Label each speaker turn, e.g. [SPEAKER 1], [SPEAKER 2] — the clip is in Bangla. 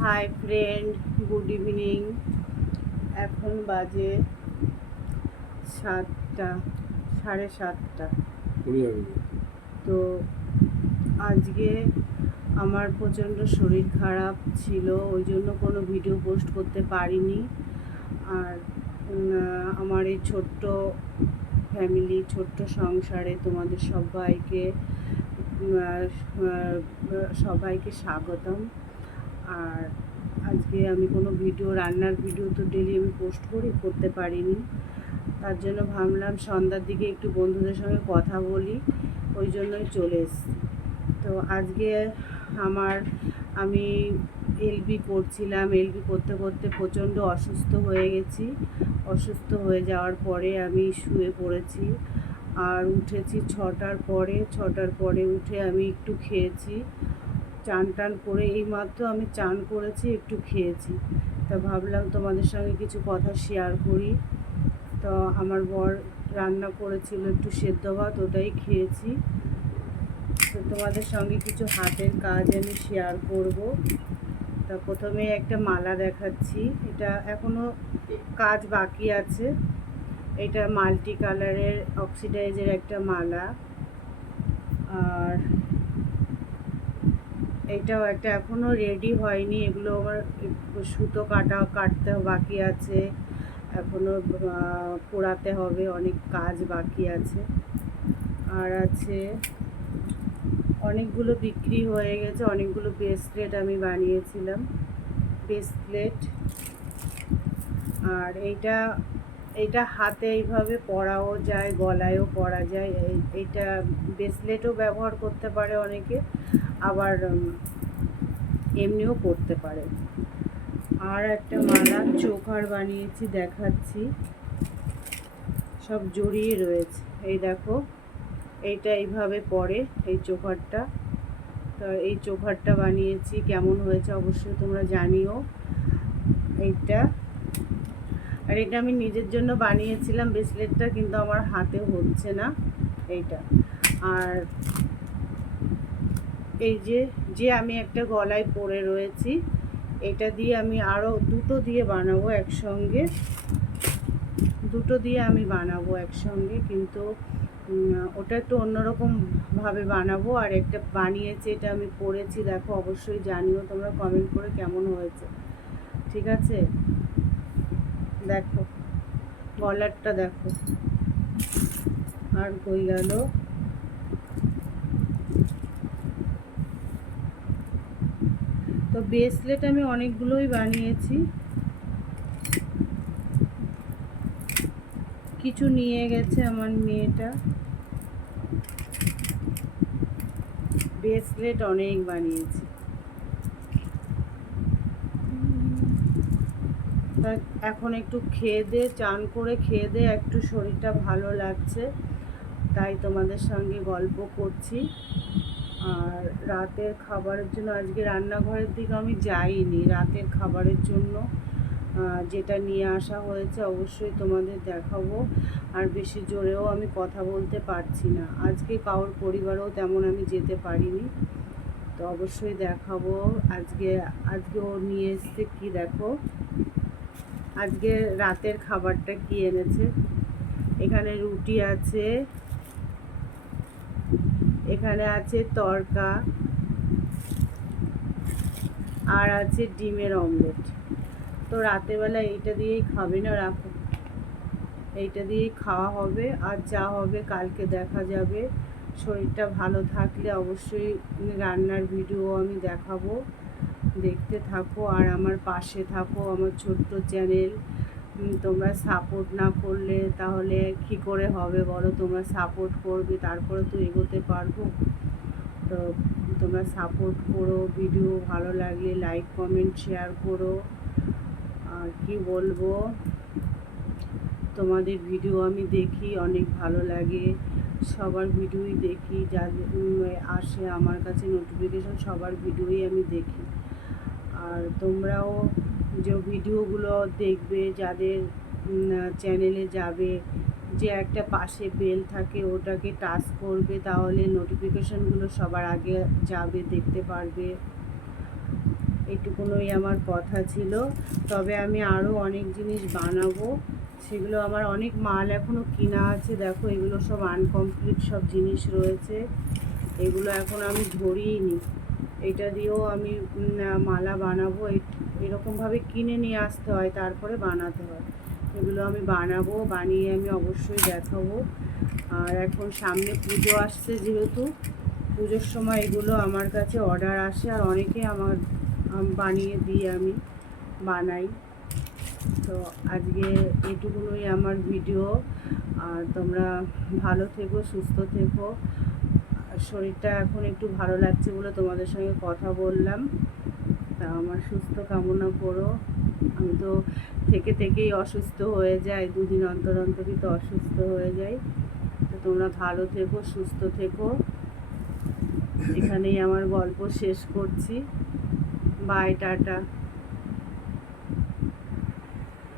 [SPEAKER 1] হাই ফ্রেন্ড গুড ইভিনিং এখন বাজে সাতটা সাড়ে সাতটা। তো আজকে আমার প্রচণ্ড শরীর খারাপ ছিল ওই জন্য কোনো ভিডিও পোস্ট করতে পারিনি। আর আমার এই ছোট্ট ফ্যামিলি ছোট্ট সংসারে তোমাদের সবাইকে সবাইকে স্বাগতম। আর আজকে আমি কোনো ভিডিও, রান্নার ভিডিও তো ডেলি আমি পোস্ট করি, করতে পারিনি। তার জন্য ভাবলাম সন্ধ্যার দিকে একটু বন্ধুদের সঙ্গে কথা বলি, ওই জন্যই চলে এসেছি। তো আজকে আমার, আমি এলবি করছিলাম এলবি করতে করতে প্রচণ্ড অসুস্থ হয়ে গেছি। অসুস্থ হয়ে যাওয়ার পরে আমি শুয়ে পড়েছি। আর উঠেছি ছটার পরে ছটার পরে উঠে আমি একটু খেয়েছি। চান টান করে এই মাত্র আমি চান করেছি, একটু খেয়েছি। তা ভাবলাম তোমাদের সঙ্গে কিছু কথা শেয়ার করি। তো আমার বর রান্না করেছিল একটু সেদ্ধ ভাত, ওটাই খেয়েছি। তো তোমাদের সঙ্গে কিছু হাতের কাজ আমি শেয়ার করব। তা প্রথমে একটা মালা দেখাচ্ছি। এটা এখনও কাজ বাকি আছে। এটা মাল্টি কালারের অক্সিডাইজের একটা মালা। আর এটাও একটা এখনও রেডি হয়নি। এগুলো আমার সুতো কাটা, কাটতে বাকি আছে। এখনও পোড়াতে হবে, অনেক কাজ বাকি আছে। আর আছে অনেকগুলো বিক্রি হয়ে গেছে। অনেকগুলো ব্রেসলেট আমি বানিয়েছিলাম। ব্রেসলেট আর এইটা এইটা হাতে এইভাবে পরাও যায়, গলায়ও পরা যায়। এইটা ব্রেসলেটও ব্যবহার করতে পারে অনেকে, আবার এমনিও পরতে পারে। আর একটা মালা চোখার বানিয়েছি, দেখাচ্ছি। সব জড়িয়ে রয়েছে। এই দেখো, এইটা এইভাবে পরে এই চোখারটা। তো এই চোখারটা বানিয়েছি, কেমন হয়েছে অবশ্যই তোমরা জানিও। এইটা আর এটা আমি নিজের জন্য বানিয়েছিলাম ব্রেসলেটটা, কিন্তু আমার হাতে হচ্ছে না এইটা। আর এই যে যে আমি একটা গলায় পরে রয়েছি, এটা দিয়ে আমি আরও দুটো দিয়ে বানাবো একসঙ্গে। দুটো দিয়ে আমি বানাবো একসঙ্গে, কিন্তু ওটা একটু অন্যরকম ভাবে বানাবো। আর একটা বানিয়েছি, এটা আমি পড়েছি দেখো, অবশ্যই জানিও তোমরা কমেন্ট করে কেমন হয়েছে। ঠিক আছে? দেখো গলারটা দেখো। আর কই গেল? তো ব্রেসলেট আমি অনেকগুলোই বানিয়েছি। কিছু নিয়ে গেছে আমার মেয়েটা। ব্রেসলেট অনেক বানিয়েছি। তা এখন একটু খেয়ে দে, চান করে খেয়ে দে, একটু শরীরটা ভালো লাগছে। তাই তোমাদের সঙ্গে গল্প করছি। আর রাতের খাবারের জন্য, আজকে রান্নাঘরের দিকে আমি যাইনি, রাতের খাবারের জন্য যেটা নিয়ে আসা হয়েছে অবশ্যই তোমাদের দেখাবো। আর বেশি জোরেও আমি কথা বলতে পারছি না। আজকে কারোর পরিবারেও তেমন আমি যেতে পারিনি। তো অবশ্যই দেখাবো। আজকে আজকে ও নিয়ে এসছে কী দেখো? আজকে রাতের খাবারটা কি এনেছে? এখানে রুটি আছে, এখানে আছে তরকা, আর আছে ডিমের অমলেট। তো রাতেরবেলা এইটা দিয়েই খাবে না রাখো। এইটা দিয়েই খাওয়া হবে, আর যা হবে কালকে দেখা যাবে। শরীরটা ভালো থাকলে অবশ্যই রান্নার ভিডিও আমি দেখাবো। দেখতে থাকো আর আমার পাশে থাকো, আমার ছোট্ট চ্যানেল। তোমরা সাপোর্ট না করলে তাহলে কি করে হবে বলো? তোমরা সাপোর্ট করবে, তারপরে তো এগোতে পারব। তো তোমরা সাপোর্ট করো ভিডিও ভালো লাগলে লাইক কমেন্ট শেয়ার করো। আর কি বলব? তোমাদের ভিডিও আমি দেখি, অনেক ভালো লাগে। সবার ভিডিওই দেখি, যাদের আসে আমার কাছে নোটিফিকেশন সবার ভিডিওই আমি দেখি। আর তোমরাও যে ভিডিওগুলো দেখবে, যাদের চ্যানেলে যাবে, যে একটা পাশে বেল থাকে ওটাকে টাচ করবে, তাহলে নোটিফিকেশানগুলো সবার আগে যাবে, দেখতে পারবে। এইটুকুনই আমার কথা ছিল। তবে আমি আরও অনেক জিনিস বানাবো। সেগুলো আমার অনেক মাল এখনও কিনা আছে। দেখো, এগুলো সব আনকমপ্লিট সব জিনিস রয়েছে। এগুলো এখন আমি ধরিয়ে এটা দিয়েও আমি মালা বানাবো এরকমভাবে কিনে নিয়ে আসতে হয়, তারপরে বানাতে হয়। এগুলো আমি বানাবো, বানিয়ে আমি অবশ্যই দেখাবো। আর এখন সামনে পুজো আসছে যেহেতু, পুজোর সময় এগুলো আমার কাছে অর্ডার আসে, আর অনেকে আমার বানিয়ে দিই আমি বানাই। তো আজকে এইটুকুনই আমার ভিডিও। আর তোমরা ভালো থেকো, সুস্থ থেকো। শরীরটা এখন একটু ভালো লাগছে বলে তোমাদের সঙ্গে কথা বললাম। তা আমার সুস্থ কামনা করো। আমি তো থেকে থেকেই অসুস্থ হয়ে যাই, দুদিন অন্তর অন্তরই তো অসুস্থ হয়ে যাই। তো তোমরা ভালো থেকো, সুস্থ থেকো। এখানেই আমার গল্প শেষ করছি। Bye tata.